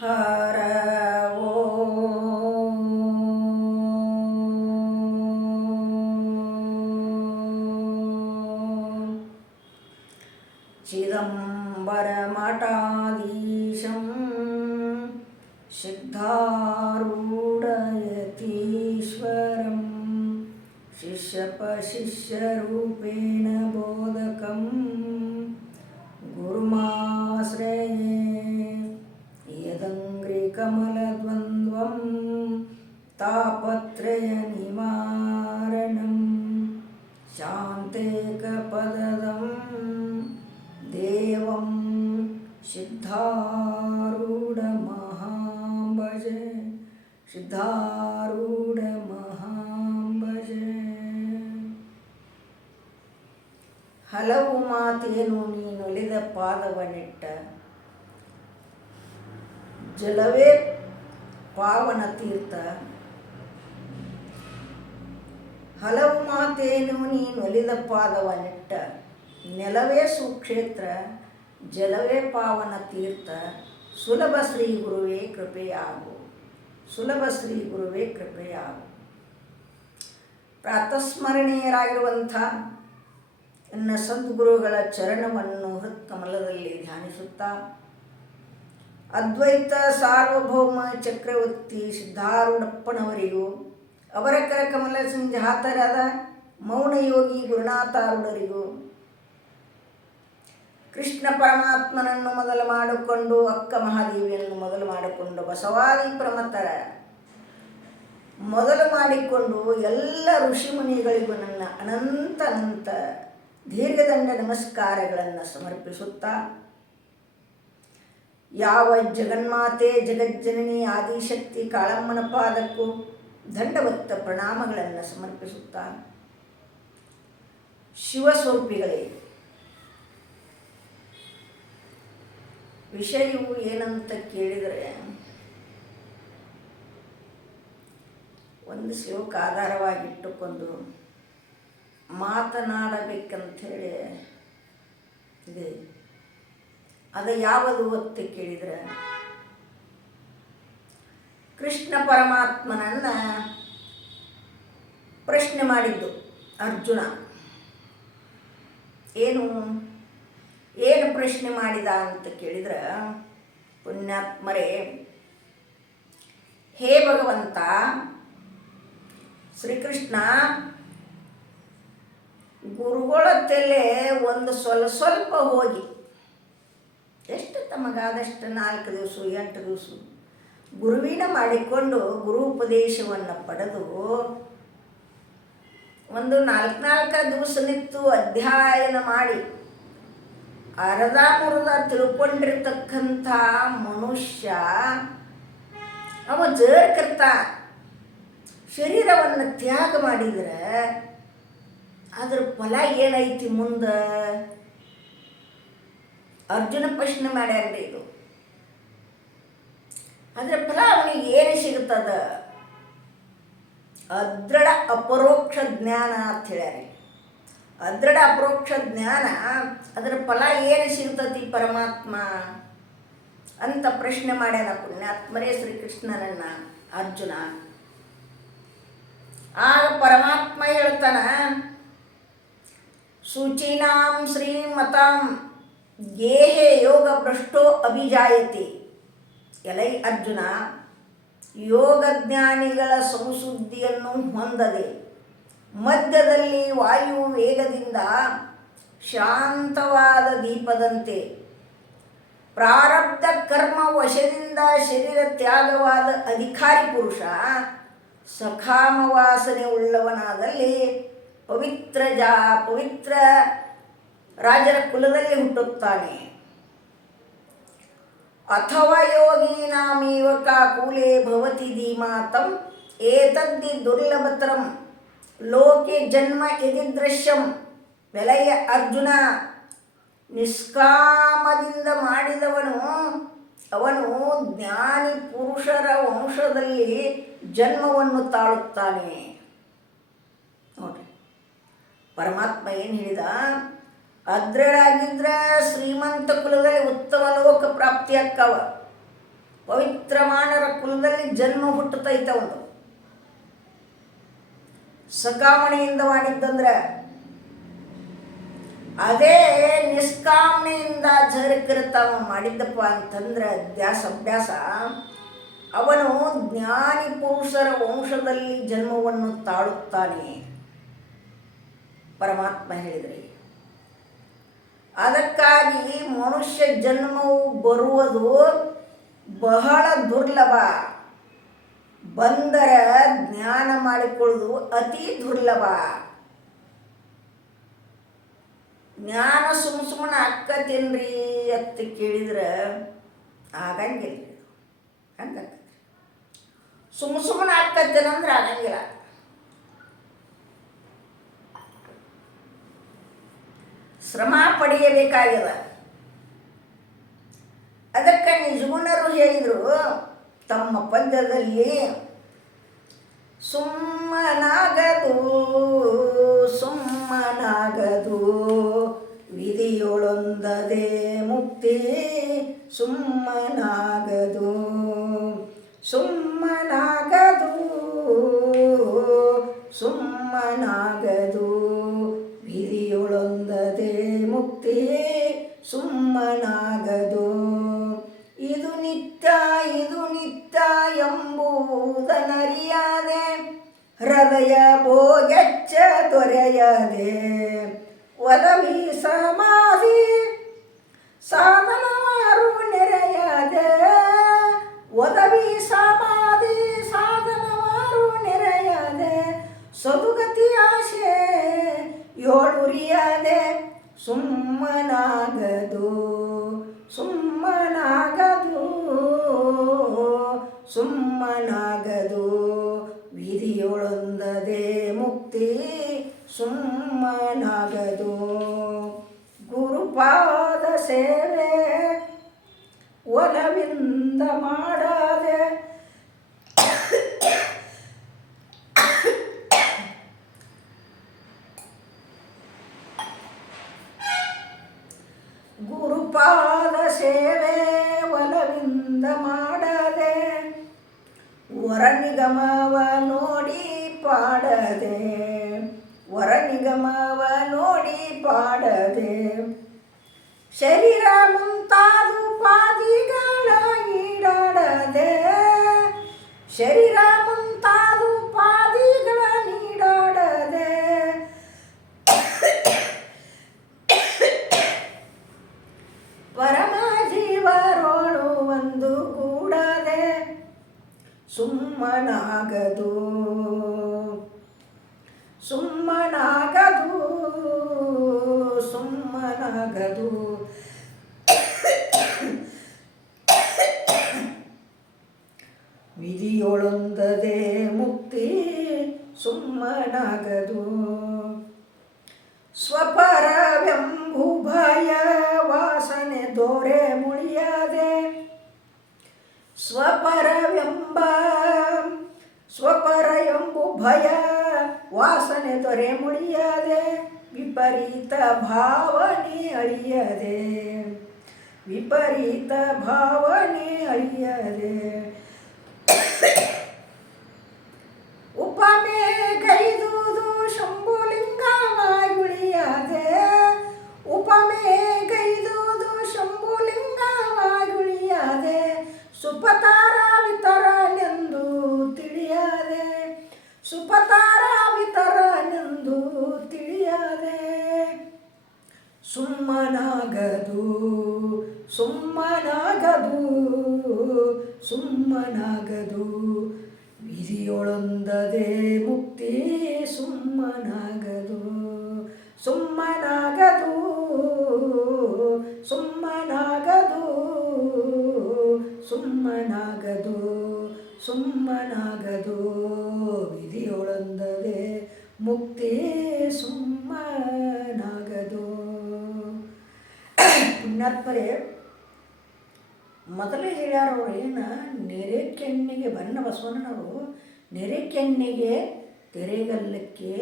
ಹರ ಓಂ ಚಿದಂಬರಮಠಾಧೀಶಂ ಸಿದ್ಧಾರೂಢಯತೀಶ್ವರಂ ಶಿಷ್ಯಪಶಿಷ್ಯರೂಪೇಣ ಬೋಧಕಂ ಗುರುಮಾಶ್ರಯೇ ಯದಂಗ್ರಿಕಮಲದ್ವಂದ್ವಂ ತಾಪತ್ರಯನಿವಾರಣಂ ಶಾಂತೇಕಪದದಂ ದೇವಂ ಸಿದ್ಧಾರೂಢಮಹಾಂ ಭಜೆ ಸಿದ್ಧಾರೂಢಮಹಾಂ ಭಜೆ. ಹಲವು ಮಾತೇನು ನೀನೊಲಿದ ಪಾದವನಿಟ್ಟ ಜಲವೇ ಪಾವನ ತೀರ್ಥ. ಹಲವು ಮಾತೇನು ನೀನೊಲಿದ ಪಾದವನಿಟ್ಟ ನೆಲವೇ ಸುಕ್ಷೇತ್ರ ಜಲವೇ ಪಾವನ ತೀರ್ಥ. ಸುಲಭ ಶ್ರೀ ಗುರುವೇ ಕೃಪೆಯಾಗು ಸುಲಭ ಶ್ರೀ ಗುರುವೇ ಕೃಪೆಯಾಗು. ಪ್ರಾತಸ್ಮರಣೀಯರಾಗಿರುವಂಥ ನನ್ನ ಸದ್ಗುರುಗಳ ಚರಣವನ್ನು ಹೃತ್ಕಮಲದಲ್ಲಿ ಧ್ಯಾನಿಸುತ್ತಾ ಅದ್ವೈತ ಸಾರ್ವಭೌಮ ಚಕ್ರವರ್ತಿ ಸಿದ್ಧಾರೂಢಪ್ಪನವರಿಗೂ ಅವರ ಕರಕಮಲ ಸಂಜಾತರಾದ ಮೌನಯೋಗಿ ಗುರುನಾಥಾರೂಢರಿಗೂ ಕೃಷ್ಣ ಪರಮಾತ್ಮನನ್ನು ಮೊದಲು ಮಾಡಿಕೊಂಡು ಅಕ್ಕ ಮಹಾದೇವಿಯನ್ನು ಮೊದಲು ಮಾಡಿಕೊಂಡು ಬಸವಾದಿ ಪ್ರಮತ್ತರ ಮೊದಲು ಮಾಡಿಕೊಂಡು ಎಲ್ಲ ಋಷಿಮುನಿಗಳಿಗೂ ನನ್ನ ಅನಂತ ದೀರ್ಘದಂಡ ನಮಸ್ಕಾರಗಳನ್ನು ಸಮರ್ಪಿಸುತ್ತಾ ಯಾವ ಜಗನ್ಮಾತೆ ಜಗಜ್ಜನನಿ ಆದಿಶಕ್ತಿ ಕಾಳಮ್ಮನ ಪಾದಕ್ಕೂ ದಂಡವತ್ತ ಪ್ರಣಾಮಗಳನ್ನು ಸಮರ್ಪಿಸುತ್ತಾ ಶಿವಸ್ವರೂಪಿಗಳೇ, ವಿಷಯವು ಏನಂತ ಕೇಳಿದರೆ ಒಂದು ಶಿವಕ್ಕೆ ಆಧಾರವಾಗಿಟ್ಟುಕೊಂಡು ಮಾತನಾಡಬೇಕಂಥೇಳಿ ಇದೆ. ಅದು ಯಾವುದು ಅಂತ ಕೇಳಿದರೆ ಕೃಷ್ಣ ಪರಮಾತ್ಮನನ್ನು ಪ್ರಶ್ನೆ ಮಾಡಿದ್ದು ಅರ್ಜುನ. ಏನು ಪ್ರಶ್ನೆ ಮಾಡಿದ ಅಂತ ಕೇಳಿದ್ರೆ, ಪುಣ್ಯಾತ್ಮರೇ, ಹೇ ಭಗವಂತ ಶ್ರೀಕೃಷ್ಣ, ಗುರುಗಳ ತಲೆ ಒಂದು ಸ್ವಲ್ಪ ಹೋಗಿ ಎಷ್ಟು ತಮಗಾದಷ್ಟು 4 ದಿವಸ 8 ದಿವಸ ಗುರುವಿನ ಮಾಡಿಕೊಂಡು ಗುರು ಉಪದೇಶವನ್ನು ಪಡೆದು ಒಂದು 4 ದಿವಸ ನಿಂತು ಅಧ್ಯಯನ ಮಾಡಿ ಅರ್ಧ ಮುರ್ಧ ತಿಳ್ಕೊಂಡಿರ್ತಕ್ಕಂಥ ಮನುಷ್ಯ ಅವ ಜರ್ಕರ್ತ ಶರೀರವನ್ನು ತ್ಯಾಗ ಮಾಡಿದರೆ ಅದರ ಫಲ ಏನೈತಿ ಮುಂದೆ? ಅರ್ಜುನ ಪ್ರಶ್ನೆ ಮಾಡ್ಯಾನ್ರಿ. ಇದು ಅದರ ಫಲ ಅವನಿಗೆ ಏನು ಸಿಗುತ್ತದ? ಅದೃಢ ಅಪರೋಕ್ಷ ಜ್ಞಾನ ಅಂತ ಹೇಳ್ಯಾರಿ. ಅದೃಢ ಅಪರೋಕ್ಷ ಜ್ಞಾನ, ಅದರ ಫಲ ಏನು ಸಿಗ್ತತಿ ಪರಮಾತ್ಮ ಅಂತ ಪ್ರಶ್ನೆ ಮಾಡ್ಯಾನ ಪುಣ್ಯಾತ್ಮರೇ ಶ್ರೀಕೃಷ್ಣನನ್ನ ಅರ್ಜುನ. ಆಗ ಪರಮಾತ್ಮ ಹೇಳ್ತಾನ, ಶುಚೀನಾಂ ಶ್ರೀಮತಾಂ ಗೇಹೆ ಯೋಗ ಭ್ರಷ್ಟೋ ಅಭಿಜಾಯತೆ. ಎಲೈ ಅರ್ಜುನ, ಯೋಗಜ್ಞಾನಿಗಳ ಸಂಸುದ್ಧಿಯನ್ನು ಹೊಂದದೆ ಮಧ್ಯದಲ್ಲಿ ವಾಯು ವೇಗದಿಂದ ಶಾಂತವಾದ ದೀಪದಂತೆ ಪ್ರಾರಬ್ಧ ಕರ್ಮ ವಶದಿಂದ ಶರೀರ ತ್ಯಾಗವಾದ ಅಧಿಕಾರಿ ಪುರುಷ ಸಕಾಮ ವಾಸನೆ ಉಳ್ಳವನಾದಲ್ಲಿ ಪವಿತ್ರ ರಾಜರ ಕುಲದಲ್ಲಿ ಹುಟ್ಟುತ್ತಾನೆ. ಅಥವಾ ಯೋಗೀನಾಮೇವ ಕಾಕೂಲೆ ಭವತಿ ಧೀಮಾತಂ ಏತದ್ದಿ ದುರ್ಲಭತರಂ ಲೋಕೆ ಜನ್ಮ ಯದಿದೃಶ್ಯಂ. ಬೆಲೆಯ ಅರ್ಜುನ, ನಿಷ್ಕಾಮದಿಂದ ಮಾಡಿದವನು ಅವನು ಜ್ಞಾನಿ ಪುರುಷರ ವಂಶದಲ್ಲಿ ಜನ್ಮವನ್ನು ತಾಳುತ್ತಾನೆ. ನೋಡ್ರಿ, ಪರಮಾತ್ಮ ಏನು ಹೇಳಿದ? ಅದೃಢಾಗಿದ್ರೆ ಶ್ರೀಮಂತ ಕುಲದಲ್ಲಿ ಉತ್ತಮ ಲೋಕ ಪ್ರಾಪ್ತಿ ಅಕ್ಕವ. ಪವಿತ್ರಮಾನರ ಕುಲದಲ್ಲಿ ಜನ್ಮ ಹುಟ್ಟುತ್ತೈತೆ. ಒಂದು ಸಕಾಮಣೆಯಿಂದ ಮಾಡಿದ್ದಂದ್ರೆ ಅದೇ ನಿಷ್ಕಾಮಣೆಯಿಂದ ಜರಕಿರ್ತಾವ ಮಾಡಿದ್ದಪ್ಪ ಅಂತಂದ್ರೆ ಅಭ್ಯಾಸ ಅವನು ಜ್ಞಾನಿ ಪುರುಷರ ವಂಶದಲ್ಲಿ ಜನ್ಮವನ್ನು ತಾಳುತ್ತಾನೆ ಪರಮಾತ್ಮ ಹೇಳಿದ್ರಿ. ಅದಕ್ಕಾಗಿ ಮನುಷ್ಯ ಜನ್ಮವು ಬರುವುದು ಬಹಳ ದುರ್ಲಭ. ಬಂದರೆ ಜ್ಞಾನ ಮಾಡಿಕೊಳ್ಳುವುದು ಅತಿ ದುರ್ಲಭ. ಜ್ಞಾನ ಸುಮ್ಮನೆ ಅಕ್ಕತ್ತೇನ್ರಿ ಅಂತ ಕೇಳಿದ್ರೆ ಆಗಂಗಿಲ್ಲ. ಹಂಗೆ ಸುಮ್ಮನೆ ಅಕ್ಕತ್ತೇನಂದ್ರೆ ಆಗಂಗಿಲ್ಲ. ಶ್ರಮ ಪಡೆಯಬೇಕಾಗ್ಯದ. ಅದಕ್ಕೆ ನಿಜಗುಣರು ಹೇಳಿದರು ತಮ್ಮ ಪದ್ಯದಲ್ಲಿ, ಸುಮ್ಮನಾಗದು ವಿಧಿಯೊಳೊಂದದೆ ಮುಕ್ತಿ, ಸುಮ್ಮನಾಗದು ವಿಧಿಯೊಳೊಂದದೆ ಮುಕ್ತಿ, ಸುಮ್ಮನಾಗದು. ಇದು ನಿತ್ಯ ಎಂಬುದನರಿಯಾದೆ, ಹೃದಯ ಭೋಗೆಚ್ಚ ದೊರೆಯದೆ, ಒದವಿ ಸಮಾಧಿ ಸಾಧನವಾರು ನೆರೆಯದೆ, ಒದವಿ ಸಮಾಧಿ ಸಾಧನವಾರು ನೆರೆಯದೆ, ಸದುಗತಿ ಆಶೆ ಯೋಳುರಿಯದೆ, ಸುಮ್ಮನಾಗದು ವಿಧಿಯೊಳೊಂದದೆ ಮುಕ್ತಿ, ಸುಮ್ಮನಾಗದು. ಗುರುಪಾದ ಸೇವೆ ಒಲವಿಂದ ಮಾಡದೆ, ಗುರುಪಾದ ಸೇವೆ ಒಲವಿಂದ ಮಾಡದೆ, ವರನಿಗಮವ ನೋಡಿ ಪಾಡದೆ, ಶರೀರ ಮುಂತಾದ ಪಾದಿಗಳ ನೀಡಾಡದೆ, ಪರಮ ಜೀವರೋಳು ಒಂದು ಗೂಡದೆ, ಸುಮ್ಮನಾಗದು ವಿಧಿಯೊಳೊಂದದೆ ಮುಕ್ತಿ, ಸುಮ್ಮನಾಗದು. ಸ್ವಪರವೆಂಬು ಭಯ ವಾಸನೆ ದೊರೆ ಮುಳಿಯದೆ, ಸ್ವಪರ ಎಂಬು ಭಯ ವಾಸನೆ ದೊರೆ ಮುಳಿಯದೆ, ವಿಪರೀತ ಭಾವನೆ ಅಳಿಯದೆ, ಉಪಮೆ ಗೈದುದು ಶಂಭುಲಿಂಗವಾಗುಳಿಯದೆ, ಸುಪತಾರ ವಿತರನೆಂದು ತಿಳಿಯದೆ, ಸುಮ್ಮನಾಗದು ವಿಧಿಯೊಳೊಂದದೆ ಮುಕ್ತಿ, ಸುಮ್ಮನಾಗದು ವಿಧಿಯೊಳೊಂದದೆ ಮುಕ್ತಿ, ಸುಮ್ಮನಾಗದು. ಪುಣ್ಯಾತ್ಮರೇ, ಮೊದಲೇ ಹೇಳ್ಯಾರ ಅವ್ರು ಏನು, ನೆರೆಕೆನ್ನೆಗೆ ಬಣ್ಣ ಬಸವಣ್ಣನವರು ನೆರೆಕೆನ್ನೆಗೆ ತೆರೆಗಲ್ಲಕ್ಕೆ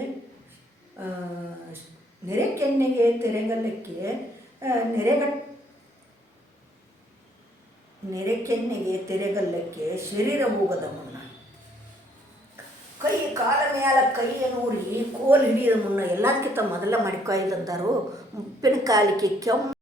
ನೆರೆಕೆನ್ನೆಗೆ ತೆರೆಗಲ್ಲಕ್ಕೆ ಶರೀರ ಹೋಗದ ಮುನ್ನ, ಕೈ ಕಾಲ ಮ್ಯಾಲ ಕೈಯನ್ನೂರಿ ಕೋಲು ಹಿಡಿಯೋದ ಮುನ್ನ ಎಲ್ಲದಕ್ಕಿಂತ ಮೊದಲ ಮಡಿಕಾಯ್ದಂತಾರು. ಉಪ್ಪಿನ ಕಾಲಿಕೆ ಕೆಮ್ಮು